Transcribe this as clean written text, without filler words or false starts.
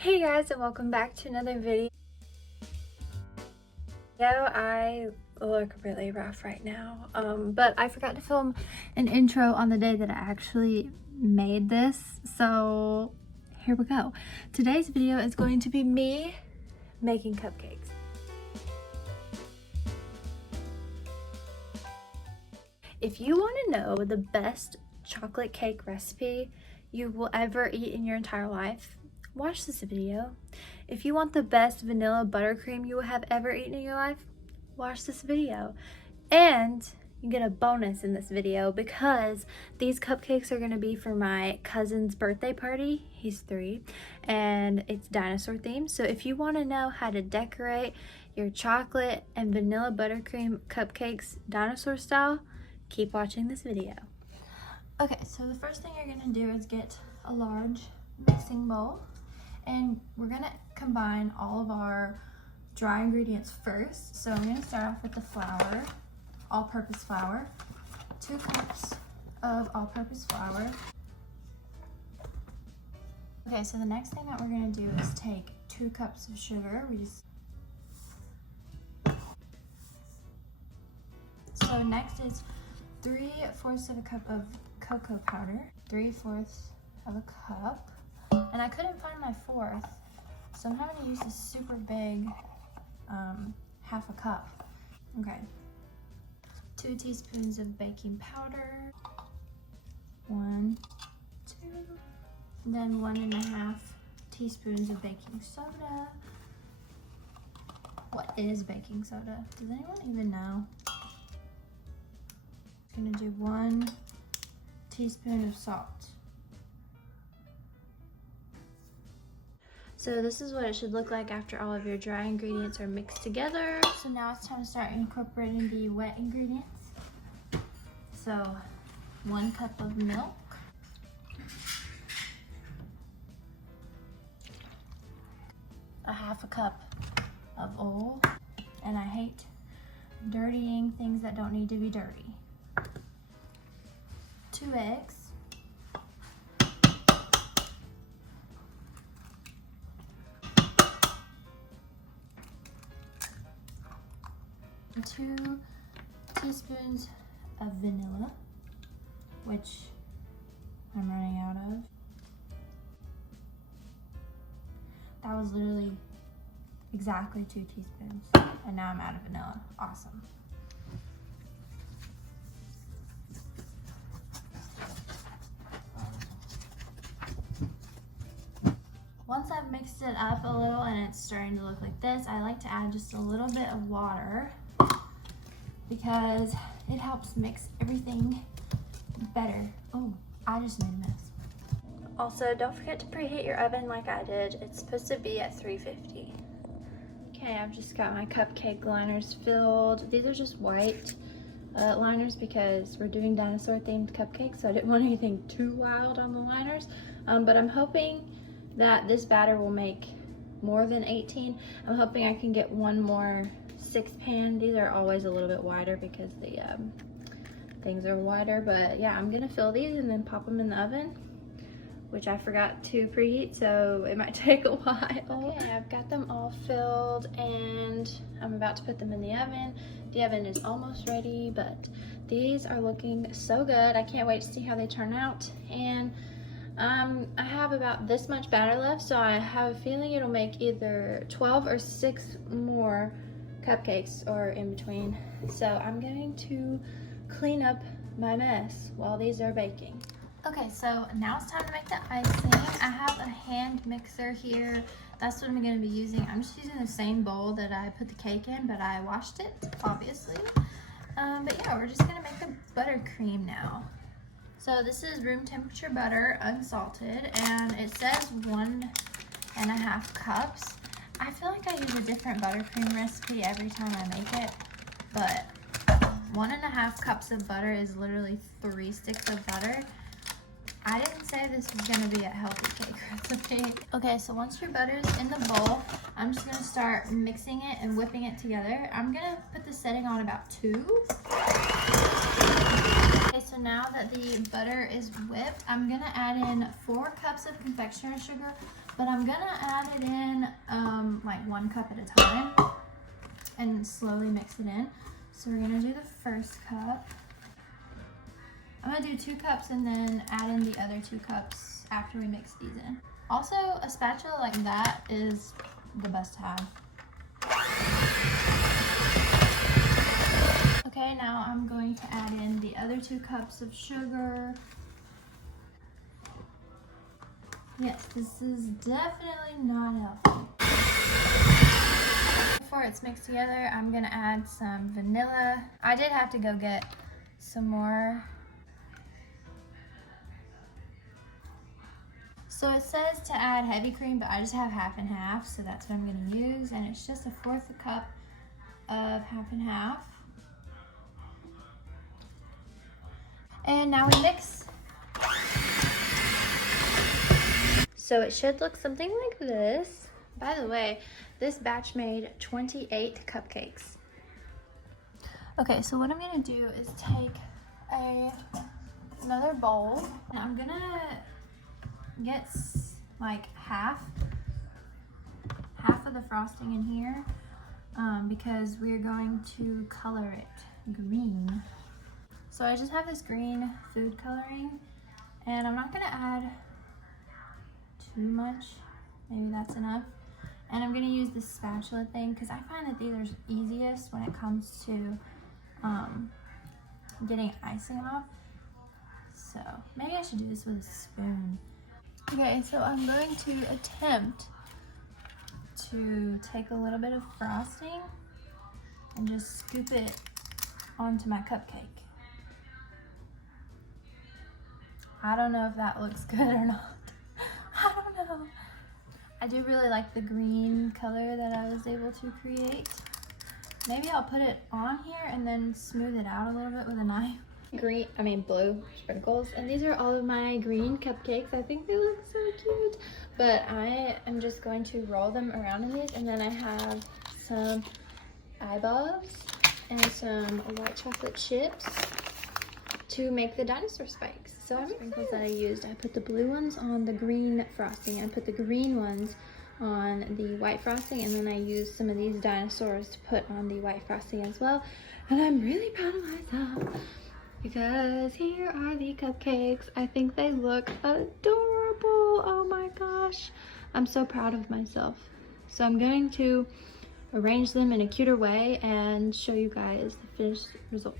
Hey guys, and welcome back to another video. I look really rough right now, but I forgot to film an intro on the day that I actually made this, so here we go. Today's video is going to be me making cupcakes. If you want to know the best chocolate cake recipe you will ever eat in your entire life, watch this video. If you want the best vanilla buttercream you will have ever eaten in your life, watch this video. And you get a bonus in this video because these cupcakes are going to be for my cousin's birthday party. He's 3 and it's dinosaur themed. So if you want to know how to decorate your chocolate and vanilla buttercream cupcakes dinosaur style, keep watching this video. Okay, so the first thing you're going to do is get a large mixing bowl. And we're gonna combine all of our dry ingredients first. So I'm gonna start off with the flour, all-purpose flour, 2 cups of all-purpose flour. Okay, so the next thing that we're gonna do is take 2 cups of sugar. So next is 3/4 of a cup of cocoa powder, 3/4 of a cup. And I couldn't find my 4th, so I'm having to use this super big 1/2 cup. Okay, 2 teaspoons of baking powder, 1, 2, and then 1.5 teaspoons of baking soda. What is baking soda? Does anyone even know? I'm gonna do 1 teaspoon of salt. So this is what it should look like after all of your dry ingredients are mixed together. So now it's time to start incorporating the wet ingredients. So 1 cup of milk, 1/2 cup of oil, and I hate dirtying things that don't need to be dirty. 2 eggs, 2 teaspoons of vanilla, which I'm running out of. That was literally exactly 2 teaspoons, and now I'm out of vanilla. Awesome. Once I've mixed it up a little and it's starting to look like this, I like to add just a little bit of water because it helps mix everything better. Oh, I just made a mess. Also, don't forget to preheat your oven like I did. It's supposed to be at 350. Okay, I've just got my cupcake liners filled. These are just white liners because we're doing dinosaur themed cupcakes, so I didn't want anything too wild on the liners. But I'm hoping that this batter will make more than 18. I'm hoping I can get 1 more 6 pan. These are always a little bit wider because the things are wider, but yeah, I'm gonna fill these and then pop them in the oven, which I forgot to preheat, so it might take a while. Okay, I've got them all filled and I'm about to put them in the oven. The oven is almost ready, but these are looking so good. I can't wait to see how they turn out. And I have about this much batter left, so I have a feeling it'll make either 12 or 6 more cupcakes or in between. So I'm going to clean up my mess while these are baking. Okay, so now it's time to make the icing. I have a hand mixer here. That's what I'm going to be using. I'm just using the same bowl that I put the cake in, but I washed it, obviously. But yeah, we're just going to make the buttercream now. So this is room temperature butter, unsalted, and it says 1.5 cups. I feel like I use a different buttercream recipe every time I make it, but 1.5 cups of butter is literally 3 sticks of butter. I didn't say this was gonna be a healthy cake recipe. Okay, so once your butter's in the bowl, I'm just gonna start mixing it and whipping it together. I'm gonna put the setting on about 2. Okay, so now that the butter is whipped, I'm gonna add in 4 cups of confectioner's sugar, But I'm gonna add it in like 1 cup at a time and slowly mix it in. So we're gonna do the first cup. I'm gonna do 2 cups and then add in the other 2 cups after we mix these in. Also, a spatula like that is the best to have. Okay, now I'm going to add in the other 2 cups of sugar. Yes, this is definitely not healthy. Before it's mixed together, I'm gonna add some vanilla. I did have to go get some more. So it says to add heavy cream, but I just have half and half, so that's what I'm gonna use. And it's just 1/4 cup of half and half. And now we mix. So it should look something like this. By the way, this batch made 28 cupcakes. Okay, so what I'm gonna do is take another bowl, and I'm gonna get like half of the frosting in here because we're going to color it green. So I just have this green food coloring, and I'm not gonna add too much. Maybe that's enough. And I'm gonna use this spatula thing because I find that these are easiest when it comes to getting icing off. So maybe I should do this with a spoon. Okay, so I'm going to attempt to take a little bit of frosting and just scoop it onto my cupcake. I don't know if that looks good or not. I don't know. I do really like the green color that I was able to create. Maybe I'll put it on here and then smooth it out a little bit with a knife. Blue sprinkles. And these are all of my green cupcakes. I think they look so cute. But I am just going to roll them around in these. And then I have some eyeballs and some white chocolate chips to make the dinosaur spikes. So I'm sprinkles that I used. I put the blue ones on the green frosting. I put the green ones on the white frosting, and then I used some of these dinosaurs to put on the white frosting as well. And I'm really proud of myself because here are the cupcakes. I think they look adorable. Oh my gosh. I'm so proud of myself. So I'm going to arrange them in a cuter way and show you guys the finished result.